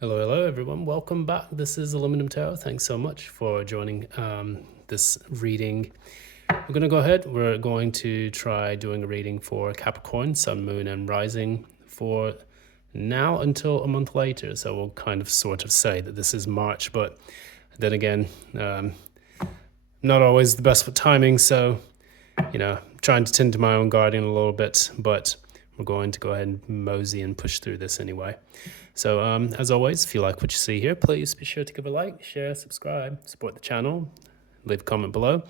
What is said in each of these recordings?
Hello everyone. Welcome back. This is Aluminum Tarot. Thanks so much for joining this reading. We're going to go ahead. We're going to try doing a reading for Capricorn, Sun, Moon, and Rising for now until a month later. So we'll kind of sort of say that this is March, but then again, not always the best with timing. So, trying to tend to my own garden a little bit, but we're going to go ahead and mosey and push through this anyway. So as always, if you like what you see here, please be sure to give a like, share, subscribe, support the channel, leave a comment below,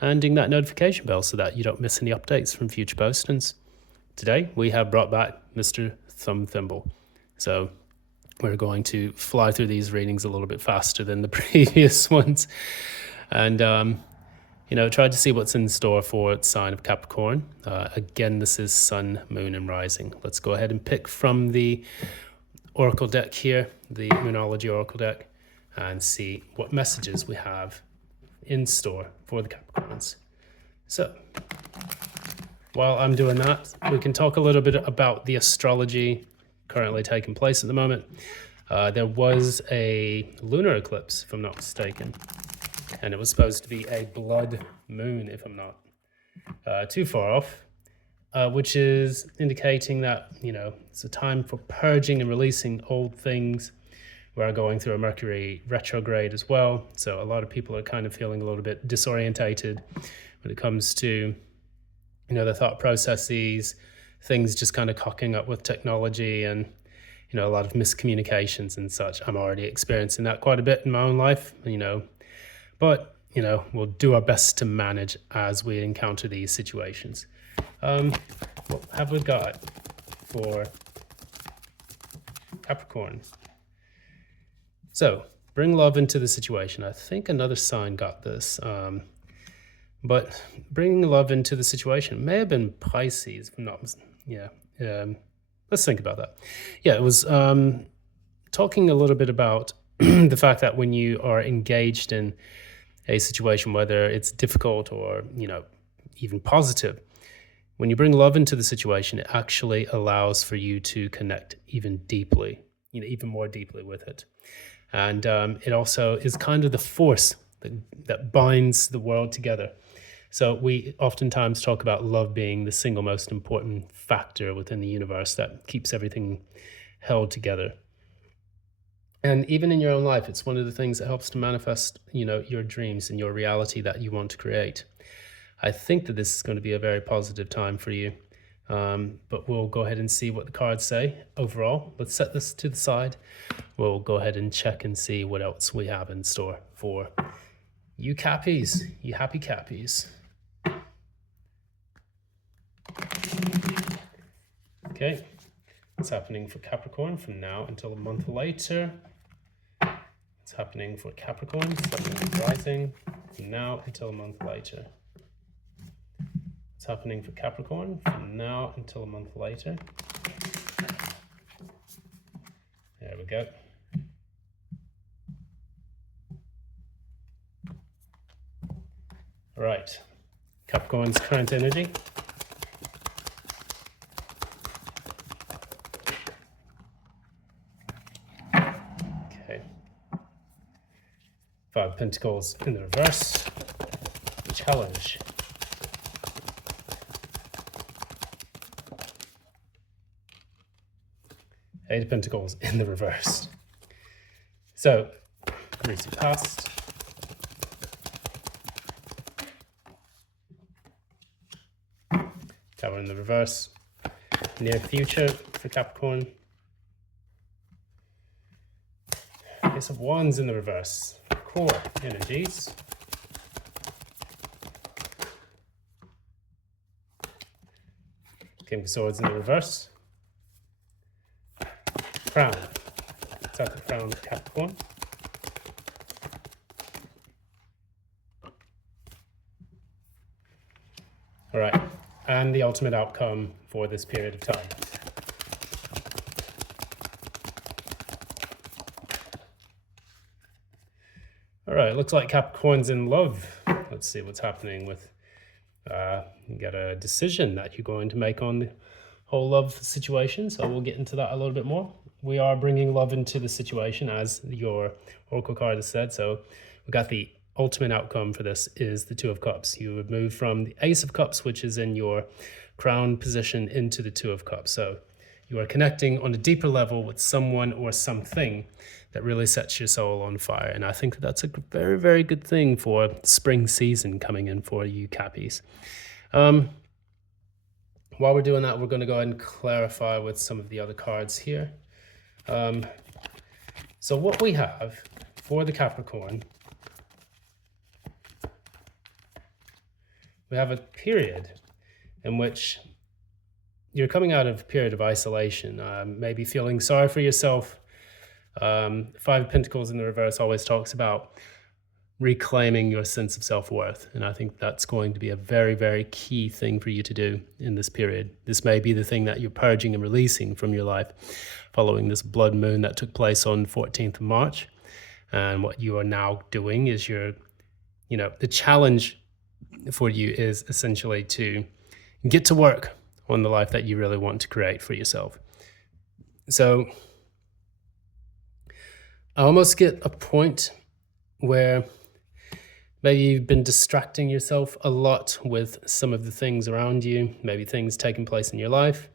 and ding that notification bell so that you don't miss any updates from future postings. Today, we have brought back Mr. Thumb Thimble. So we're going to fly through these readings a little bit faster than the previous ones. And, try to see what's in store for the sign of Capricorn. Again, this is Sun, Moon, and Rising. Let's go ahead and pick from the Oracle deck here, the Moonology Oracle deck, and see what messages we have in store for the Capricorns. So, while I'm doing that, we can talk a little bit about the astrology currently taking place at the moment. There was a lunar eclipse, if I'm not mistaken, and it was supposed to be a blood moon, if I'm not too far off. Which is indicating that, it's a time for purging and releasing old things. We're going through a Mercury retrograde as well. So a lot of people are kind of feeling a little bit disorientated when it comes to, the thought processes, things just kind of cocking up with technology and, a lot of miscommunications and such. I'm already experiencing that quite a bit in my own life, but, we'll do our best to manage as we encounter these situations. What have we got for Capricorn? So, bring love into the situation. I think another sign got this. But bringing love into the situation may have been Pisces. Let's think about that. Yeah, it was talking a little bit about the fact that when you are engaged in a situation, whether it's difficult or, even positive, when you bring love into the situation, it actually allows for you to connect even deeply, even more deeply with it. And it also is kind of the force that binds the world together. So we oftentimes talk about love being the single most important factor within the universe that keeps everything held together. And even in your own life, it's one of the things that helps to manifest, your dreams and your reality that you want to create. I think that this is going to be a very positive time for you, but we'll go ahead and see what the cards say overall. Let's set this to the side. We'll go ahead and check and see what else we have in store for you Cappies, you happy Cappies. Okay, what's happening for Capricorn from now until a month later? What's happening for Capricorn, Sun, Rising, from now until a month later? What's happening for Capricorn from now until a month later? There we go. All right, Capricorn's current energy. Okay. 5 of Pentacles in the reverse. Challenge. Eight of Pentacles in the reverse. So, recent past. Tower in the reverse. Near future for Capricorn. Ace of Wands in the reverse. Core energies. King of Swords in the reverse. Crown. Let's have the crown of Capricorn. All right, and the ultimate outcome for this period of time. All right, looks like Capricorn's in love. Let's see what's happening with, you got a decision that you're going to make on the whole love situation, so we'll get into that a little bit more. we are bringing love into the situation, as your Oracle card has said. So we got the ultimate outcome for this is the Two of Cups. You would move from the Ace of Cups, which is in your crown position, into the Two of Cups. So you are connecting on a deeper level with someone or something that really sets your soul on fire. And I think that that's a very, very good thing for spring season coming in for you Cappies. While we're doing that, we're going to go ahead and clarify with some of the other cards here. So what we have for the Capricorn, we have a period in which you're coming out of a period of isolation, maybe feeling sorry for yourself. Five of Pentacles in the reverse always talks about reclaiming your sense of self-worth. And I think that's going to be a very, very key thing for you to do in this period. This may be the thing that you're purging and releasing from your life following this blood moon that took place on 14th of March. And what you are now doing is the challenge for you is essentially to get to work on the life that you really want to create for yourself. So I almost get a point where maybe you've been distracting yourself a lot with some of the things around you, maybe things taking place in your life,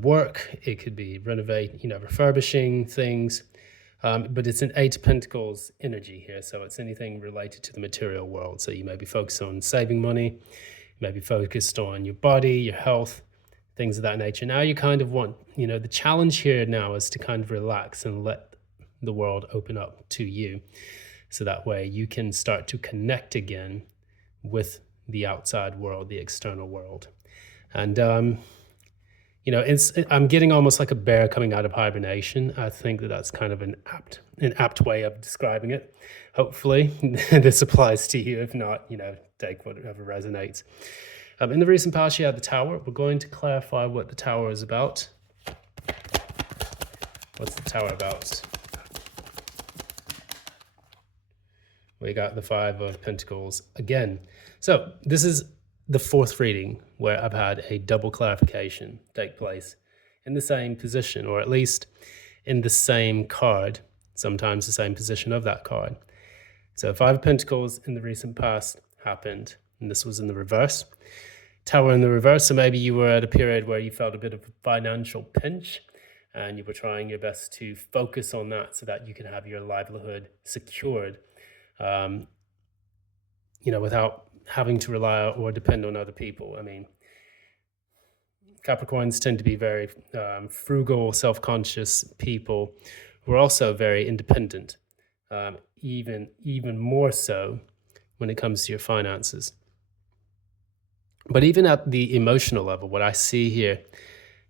work, it could be refurbishing things, but it's an Eight of Pentacles energy here, so it's anything related to the material world. So you may be focused on saving money, you may be focused on your body, your health, things of that nature. Now you kind of want, the challenge here now is to kind of relax and let the world open up to you. So that way you can start to connect again with the outside world, the external world. And, I'm getting almost like a bear coming out of hibernation. I think that that's kind of an apt way of describing it. Hopefully this applies to you. If not, take whatever resonates. In the recent past, you had the Tower. We're going to clarify what the Tower is about. What's the Tower about? We got the Five of Pentacles again. So this is the fourth reading where I've had a double clarification take place in the same position, or at least in the same card, sometimes the same position of that card. So Five of Pentacles in the recent past happened, and this was in the reverse. Tower in the reverse, so maybe you were at a period where you felt a bit of a financial pinch and you were trying your best to focus on that so that you can have your livelihood secured, without having to rely or depend on other people. I mean, Capricorns tend to be very frugal, self-conscious people who are also very independent, even more so when it comes to your finances. But even at the emotional level, what I see here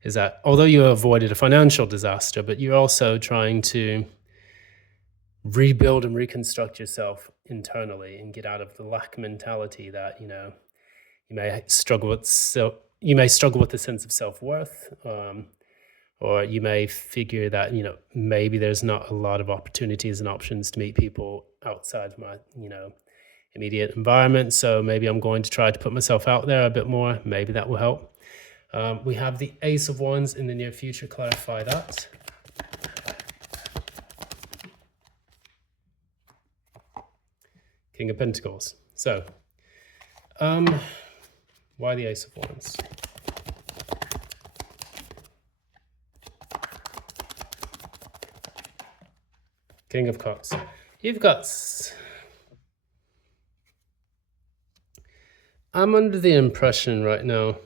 is that although you avoided a financial disaster, but you're also trying to rebuild and reconstruct yourself internally and get out of the lack mentality that you may struggle with. So you may struggle with the sense of self-worth, or you may figure that maybe there's not a lot of opportunities and options to meet people outside of my immediate environment. So maybe I'm going to try to put myself out there a bit more. Maybe that will help. We have the Ace of Wands in the near future. Clarify that. King of Pentacles. So, why the Ace of Wands? King of Cups. You've got... I'm under the impression right now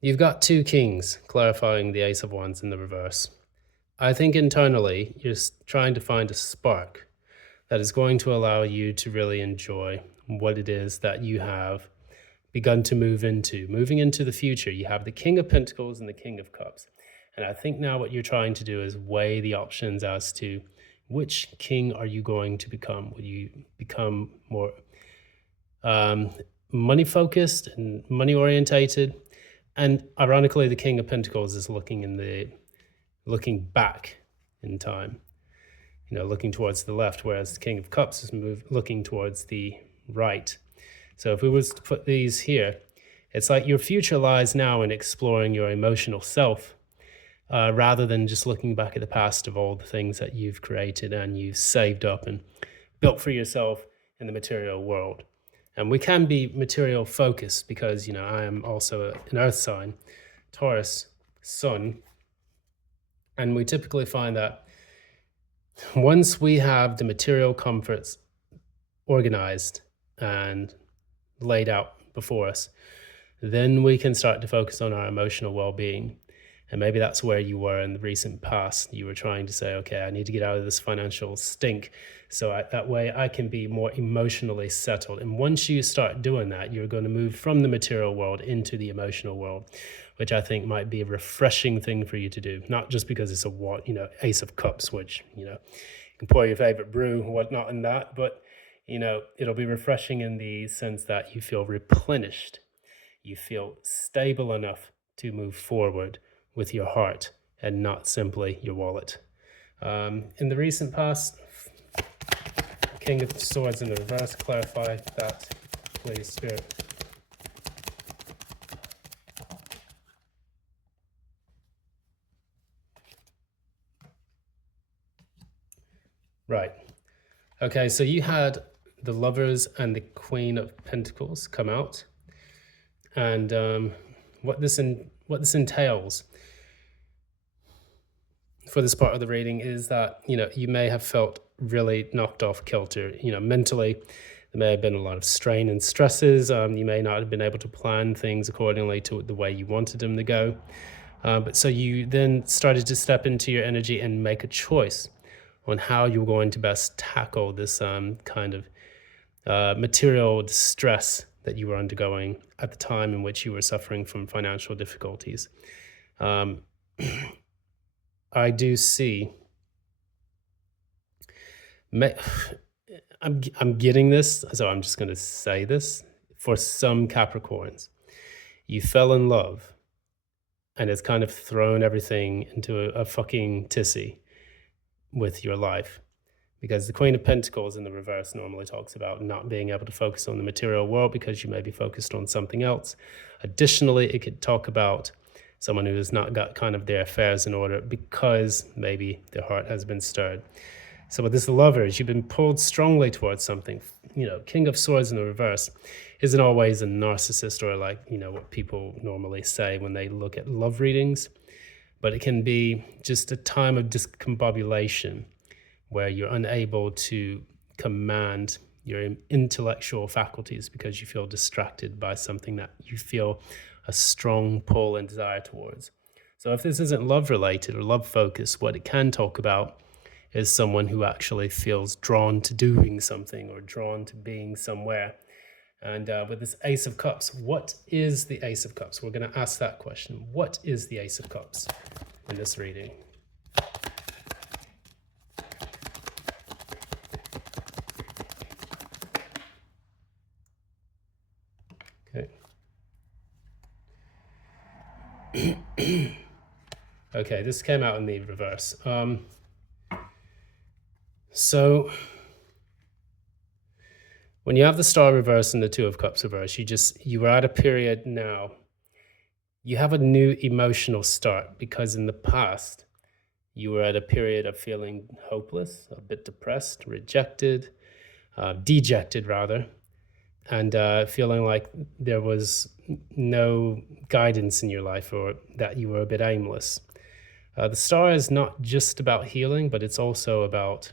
you've got two kings, clarifying the Ace of Wands in the reverse. I think internally you're trying to find a spark that is going to allow you to really enjoy what it is that you have begun to moving into the future. You have the King of Pentacles and the King of Cups. And I think now what you're trying to do is weigh the options as to which king are you going to become. Will you become more money focused and money orientated? And ironically, the King of Pentacles is looking back in time, looking towards the left, whereas the King of Cups is looking towards the right. So if we was to put these here, it's like your future lies now in exploring your emotional self rather than just looking back at the past of all the things that you've created and you've saved up and built for yourself in the material world. And we can be material focused because, I am also an earth sign, Taurus, sun. And we typically find that once we have the material comforts organized and laid out before us, then we can start to focus on our emotional well-being. And maybe that's where you were in the recent past. You were trying to say, okay, I need to get out of this financial stink so that way I can be more emotionally settled. And once you start doing that, you're going to move from the material world into the emotional world, which I think might be a refreshing thing for you to do. Not just because it's a Ace of Cups, which, you can pour your favorite brew and whatnot in that, but, it'll be refreshing in the sense that you feel replenished. You feel stable enough to move forward with your heart and not simply your wallet. In the recent past, King of Swords in the reverse, clarify that, please, Spirit. Right. Okay, so you had the Lovers and the Queen of Pentacles come out. And what this entails for this part of the reading is that, you may have felt really knocked off kilter, mentally. There may have been a lot of strain and stresses. You may not have been able to plan things accordingly to the way you wanted them to go. But so you then started to step into your energy and make a choice on how you're going to best tackle this kind of material distress that you were undergoing at the time in which you were suffering from financial difficulties. I do see. I'm getting this, so I'm just going to say this. For some Capricorns, you fell in love, and it's kind of thrown everything into a fucking tizzy with your life. Because the Queen of Pentacles in the reverse normally talks about not being able to focus on the material world because you may be focused on something else. Additionally, it could talk about someone who has not got kind of their affairs in order because maybe their heart has been stirred. So with this Lovers, you've been pulled strongly towards something. King of Swords in the reverse isn't always a narcissist or what people normally say when they look at love readings, but it can be just a time of discombobulation where you're unable to command your intellectual faculties because you feel distracted by something that you feel a strong pull and desire towards. So if this isn't love related or love focused, what it can talk about is someone who actually feels drawn to doing something or drawn to being somewhere. And with this Ace of Cups, what is the Ace of Cups? We're going to ask that question. What is the Ace of Cups in this reading? Okay, this came out in the reverse. So when you have the Star reverse and the Two of Cups reverse, you are at a period now. You have a new emotional start because in the past, you were at a period of feeling hopeless, a bit depressed, rejected, dejected rather, and feeling like there was no guidance in your life or that you were a bit aimless. The Star is not just about healing, but it's also about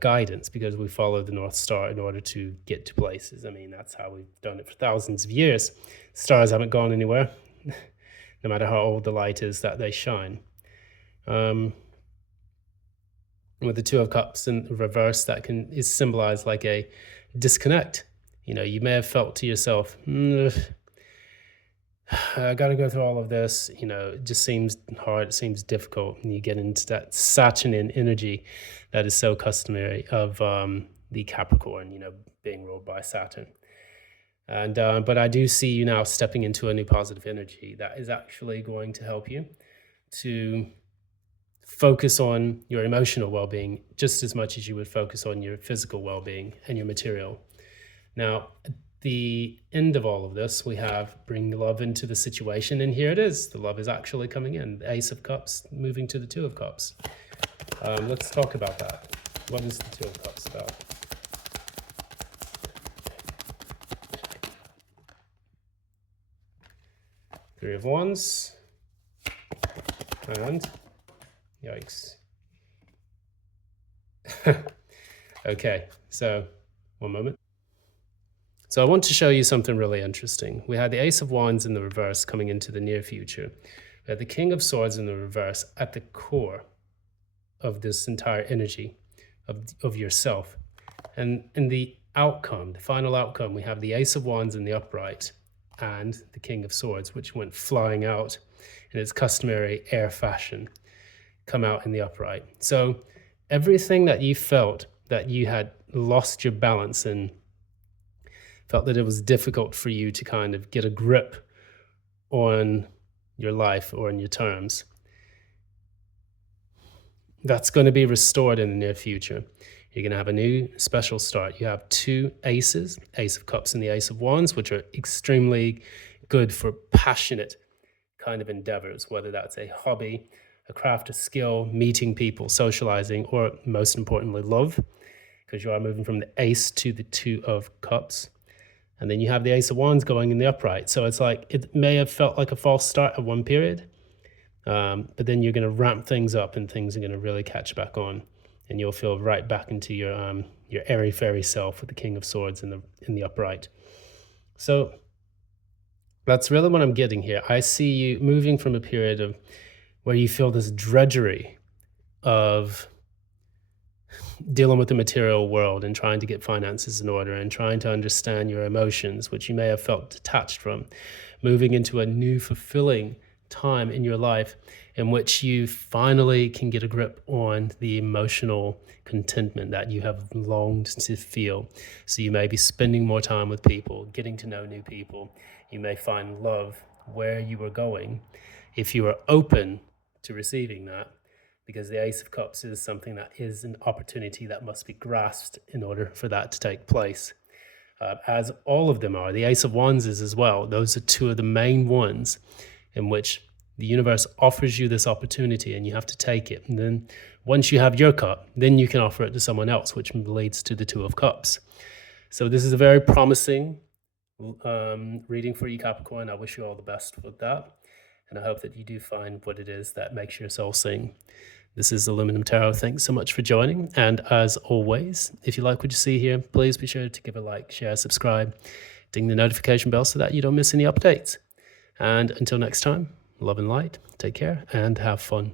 guidance because we follow the North Star in order to get to places. I mean, that's how we've done it for thousands of years. Stars haven't gone anywhere, no matter how old the light is that they shine. With the Two of Cups in reverse, that is symbolized like a disconnect. You may have felt to yourself, I got to go through all of this. It just seems hard. It seems difficult. And you get into that Saturnian energy that is so customary of the Capricorn, being ruled by Saturn. And but I do see you now stepping into a new positive energy that is actually going to help you to focus on your emotional well-being just as much as you would focus on your physical well-being and your material. Now, the end of all of this, we have bring love into the situation, and here it is. The love is actually coming in. The Ace of Cups moving to the Two of Cups. Let's talk about that. What is the Two of Cups about? Three of Wands. And yikes. Okay, so one moment. So I want to show you something really interesting. We had the Ace of Wands in the reverse coming into the near future. We had the King of Swords in the reverse at the core of this entire energy of yourself. And in the outcome, the final outcome, we have the Ace of Wands in the upright and the King of Swords, which went flying out in its customary air fashion, come out in the upright. So everything that you felt that you had lost your balance and felt that it was difficult for you to kind of get a grip on your life or on your terms, that's going to be restored in the near future. You're going to have a new special start. You have two aces, Ace of Cups and the Ace of Wands, which are extremely good for passionate kind of endeavors, whether that's a hobby, a craft, a skill, meeting people, socializing, or most importantly, love, because you are moving from the Ace to the Two of Cups. And then you have the Ace of Wands going in the upright. So it's like, it may have felt like a false start at one period, but then you're going to ramp things up and things are going to really catch back on. And you'll feel right back into your airy-fairy self with the King of Swords in the upright. So that's really what I'm getting here. I see you moving from a period of where you feel this drudgery of dealing with the material world and trying to get finances in order and trying to understand your emotions, which you may have felt detached from, moving into a new fulfilling time in your life in which you finally can get a grip on the emotional contentment that you have longed to feel. So you may be spending more time with people, getting to know new people. You may find love where you are going if you are open to receiving that, because the Ace of Cups is something that is an opportunity that must be grasped in order for that to take place. As all of them are. The Ace of Wands is as well. Those are two of the main ones in which the universe offers you this opportunity and you have to take it. And then once you have your cup, then you can offer it to someone else, which leads to the Two of Cups. So this is a very promising reading for you, Capricorn. I wish you all the best with that. And I hope that you do find what it is that makes your soul sing. This is Aluminum Tarot. Thanks so much for joining. And as always, if you like what you see here, please be sure to give a like, share, subscribe, ding the notification bell so that you don't miss any updates. And until next time, love and light, take care, and have fun.